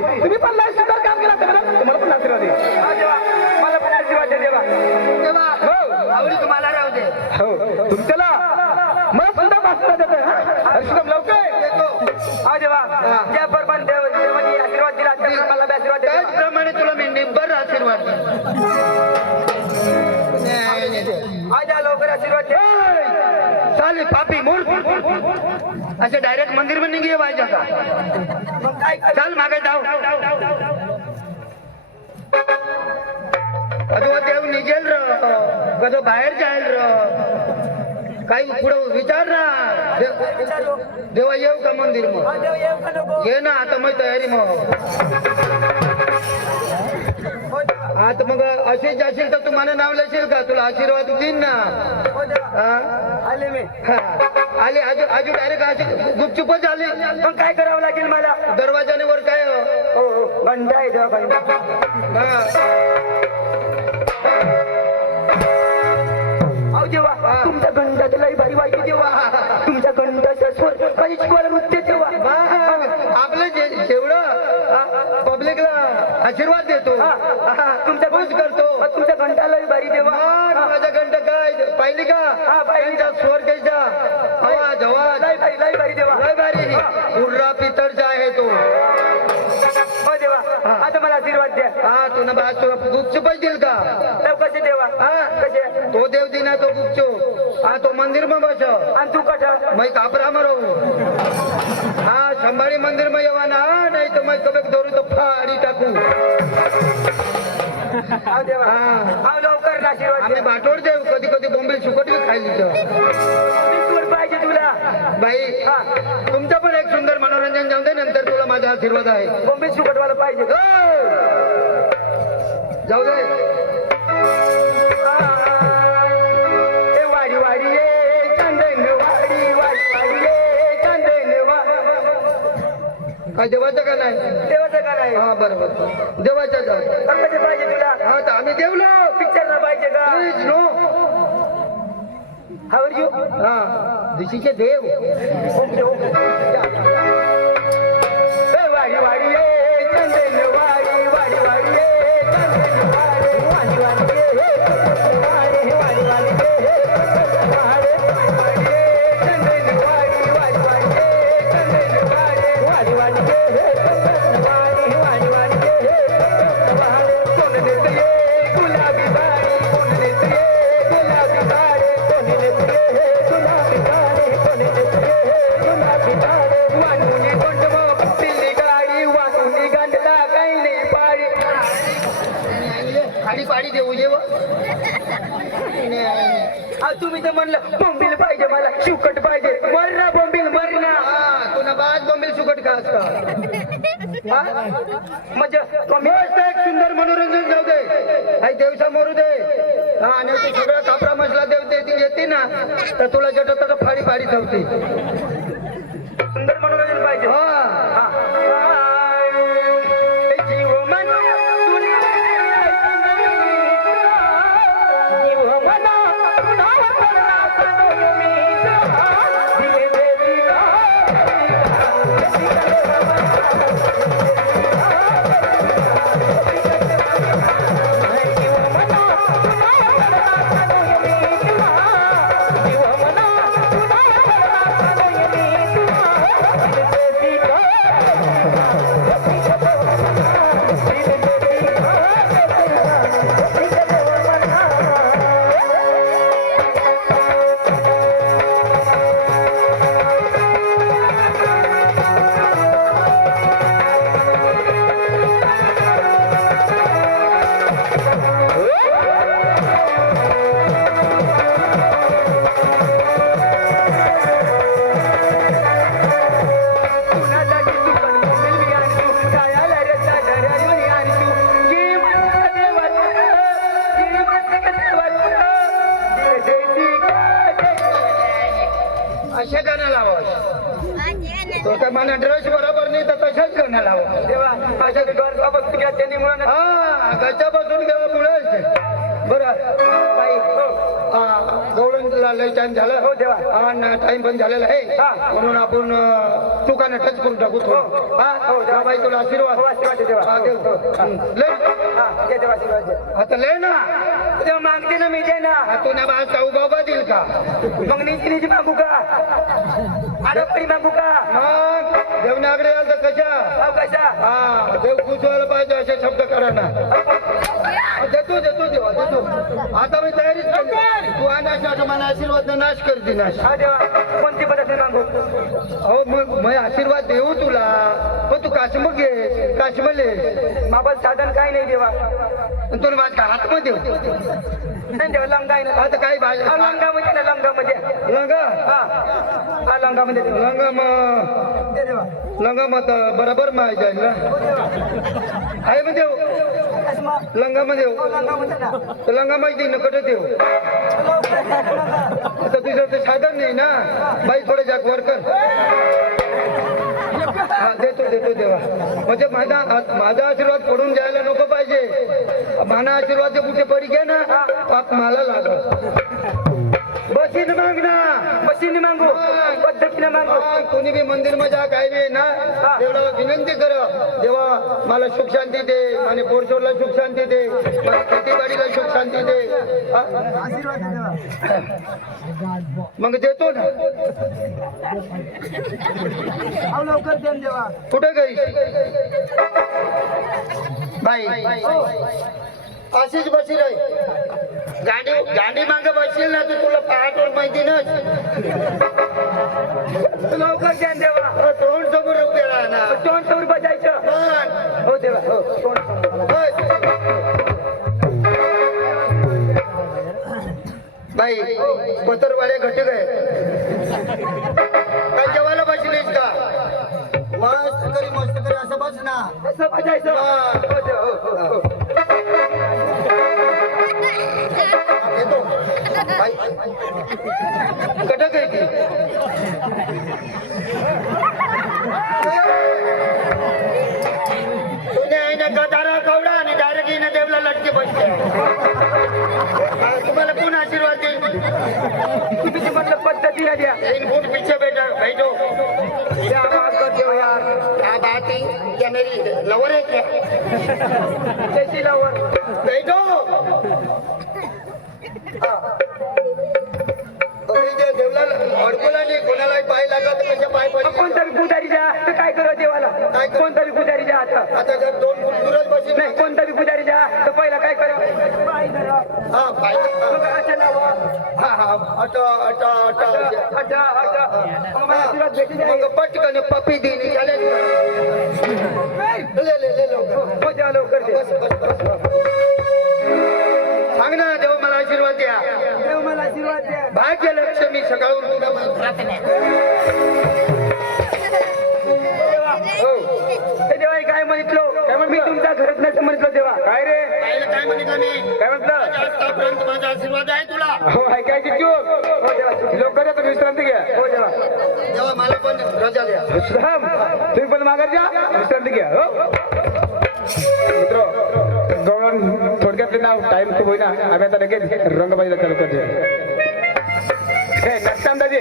कोणी तुम्ही पण लय सुंदर काम केलं होतं ना तुम्हाला पण आशीर्वाद दे मला पण आशीर्वाद दे देवा देवा हो आवडी तुम्हाला राहू दे. हो तुमच्याला मला सुद्धा आशीर्वाद देतोय हर्षदम लवकर देतो. हा देवा ज्या परमान देवानी आशीर्वाद दिला त्याप्रमाणे मला बी आशीर्वाद दे देवा. त्याचप्रमाणे तुला मी निब्बर आशीर्वाद देतो. हा द्या लवकर आशीर्वाद दे चालेल पापी मूर्ख असे डायरेक्ट मंदिर मध्ये निघे पाहिजे का मग काय काय चल मागे जाऊ कधो देव निघेल र कधो बाहेर जाईल र काही पुढं विचार ना विचारू देवा येऊ का मंदिर मग हा देव येऊ का नको ये ना आता मग तयारी मग हो देवा आता मग अशीच जाशील तर तू मला नाव लिहिशील का तुला आशीर्वाद देईन ना हो देवा हा? आले मी हा. आली आजू आजू डायरेक्ट अशी गुपचुपच आली मग काय करावं लागेल मला दरवाजाने वर काय हो? हो हो घंटा आहे देवा घंटा हा. अहो देवा तुमच्या घंटाचं लई भारी वाईट देवा तुमच्या घंटाचा स्वर काही शिकवायला नृत्य देवा आपलं जेवढं पब्लिकला आशीर्वाद देतो तुमच्या खुश करतो तुमच्या घंटा लई भारी देवा माझा घंट काय पाहिली का हा, पाहिली. त्यांचा स्वर कैसा आवाज आवाज लई भारी देवा लय भारी उर्रा पितळचा आहे तो हो देवा आता मला आशीर्वाद द्या हा तुला बाज गुपचुपच देईल का लव कसे देवा हा कसे तो देव दिना तो गुपचूप हा तो मंदिर में बस आणि तू कसा मैं कापरा में रहूं हाँ संभारी मंदिर में येवाना नहीं तो मैं कभी धरू तो फाड़ी टाकू हा देवा हा हा लवकर ना आशीर्वाद आम्ही द्या बाटोड देव कधी कधी बोंबील सुकट बी खायली तर दूर पाहिजे तुला बाई हा तुमचं पण एक सुंदर मनोरंजन जाऊ दे नंतर तुला माझा आशीर्वाद आहे बॉम्बे सुकटवाला पाहिजे जाऊ दे ए वाडी वाडी ये चंदन वाडी वाडी वाडी ये चंदन काय देवाचं का नाही देवाचं का नाही हा बरोबर देवाच्या जा कसे पाहिजे तुला हा तर आम्ही देवलो पिक्चर ना पाहिजे का प्लीज नो हावर यू हा दिशीचे देव ओके ओके ए वाडी वाडी ये चंदन वाडी वाडी वाडी ये चंदन वाडी वाडी वाडी ये वाडी वाडी वाडी ये वाडी चंदन वाडी वाडी वाडी ये चंदन वाडी वाडी वाडी ये वाडी वाडी वाडी ये कोण देते ये गुलाबी बाडी कोण देते ये गुलाबी बाडी कोण देते ये गुलाबी बाडी कोण देते ये गुलाबी बाडी वाणुनी कोंडव पिल्ली गाडी वाणुनी गांडला काही नाही पाडी खाली पाडी देऊ जेव तुम्ही तर म्हणलं बोंबील पाहिजे मला शिवकट पाहिजे मरना बोंबील मरना हा तुला बाज बोंबील सुकट खास का हा? म्हणजे तुम्ही मस्त एक सुंदर मनोरंजन जाऊ दे आई देवसा मोरू दे हा आणि तू सगळं कापरा मसला देव देती येते ना तर तुला जट फाडी फाडी ठेवते सुंदर मनोरंजन पाहिजे हा जीव मना जीव मना अशा गाणं लावा तो काय मला ड्रेस बरोबर नाही तर तशाच गाणं लावा देवा माझ्या डोरला बघतो का त्यांनी म्हणून हा गच्चा बसून गेला पुढे बरं बाई गवळण तुला लय टाइम झाला हो देवा. टाइम पण झालेला आहे हा. म्हणून आपण तुकाने टच करून टाकू थोडं हा हो, देवा. बाई तुला आशीर्वाद हो, आशीर्वाद दे देवा. हा, देव. लय हा, घे देवा आशीर्वाद दे. आता लय ना देवा मागते ना मी दे ना. हा, तू ना बा साऊ बाबा देईल का मग निजी मागू का आडपडी मागू का मग देवनाकडे आलं तर कशा अहो कशा हा देव खुश व्हायला पाहिजे असे शब्द करा ना देतो देतो देवा देतो आता मी तयारीच केली तू अनाश मला आशीर्वाद नाश करते नाश हा देवा कोणती पद्धती मागू हो मग आशीर्वाद देऊ तुला पण तू काश्मीर घे काश्मीर माबत साधन काय नाही देवा तुला माझ्या हातमध्ये नाही देवा लंगा आहे ना आता काही भाषा हा, लंगामध्ये ना लंगामध्ये लंगा हा हा लंगामध्ये दे. लंगा मग दे देवा लंगा मग बरोबर माहिती आहे ना आहे म्हणजे लंगामध्ये लंगामध्ये ना लंगा माहिती ना कुठे देऊ आता तुझं ते साधन नाही ना बाई थोडे जाग वर कर हा देतो देतो देवा म्हणजे माझा आशीर्वाद पडून जायला नको पाहिजे माझा आशीर्वाद कुठे पडी घे ना पाप मला लागल बसीन माग ना मशीन मागू पद्धतीने मागू कोणी बी मंदिर मध्ये काही बी ना देवळाला विनंती कर देवा मला सुख शांती दे आणि पोरचोरला सुख शांती दे मला खेतीबाडीला सुख शांती दे हा? आशीर्वाद दे देवा मग देतो ना अहो लवकर दे ना देवा कुठे गई बाई अशीच बसी राही गाडी मागे बसशील ना तर तुला पहाटवर माहिती ना लवकर द्या ना देवा तोंड समोर उभे राहा ना तोंड समोर बजायचं पण, हो देवा हो तोंड समोर. बाई पत्रवाडे घटक आहे काय जेवायला बसलीस का मस्त करी असं बस ना कसं बजायचं हो देवा हो हो हो येतो बाई घटक आहे ती तुझ्या आईने गदारा कवडा आणि डायरेक्ट येणं देवला लटके बसते तुम्हाला कोण आशीर्वाद देईल तुम्ही म्हटलं पद्धतीने द्या तीन फूट पीछे बैठो क्या बात करते हो यार क्या बात है क्या मेरी लवर है क्या त्याची लावण बैठो देवला अडकुला नाही कोणाला पाय लागत कशा पाय पडले कोणता बी पुजारी द्या तर काय करा देवाला काय करू? कोणता बी पुजारी द्या आता आता जर दोन फूट दूरच बसली नाही कोणता बी पुजारी द्या तर पहिला काय करा पाय धरा. हा पाय मग असं लावा हा हा अटा अटा अटा अच्छा अच्छा मग मला आशीर्वाद भेटी द्या मग पटकन पप्पी देणे चालेल ले लवकर हो द्या लवकर दे बस बस बस सांग ना देव मला आशीर्वाद द्या देव मला आशीर्वाद द्या भाग्यलक्ष्मी सकाळून तुला प्रार्थना हो हे देवा हे काय म्हणितलो काय मी तुमच्या घरात नाही म्हणितलो देवा काय रे काय म्हटलं मी काय म्हटलं आतापर्यंत माझा आशीर्वाद आहे तुला हो ऐकायची चूक हो देवा लवकर तुम्ही विश्रांती घ्या हो देवा तेव्हा मला पण रजा द्या थांब तुम्ही पण माघार द्या विश्रांती घ्या हो मित्र गवळण थोडक्यात नाव टाइम खूप होईना आम्ही आता लगेच रंगबाजीला चालू करतो हे नाश्ता अंदाजे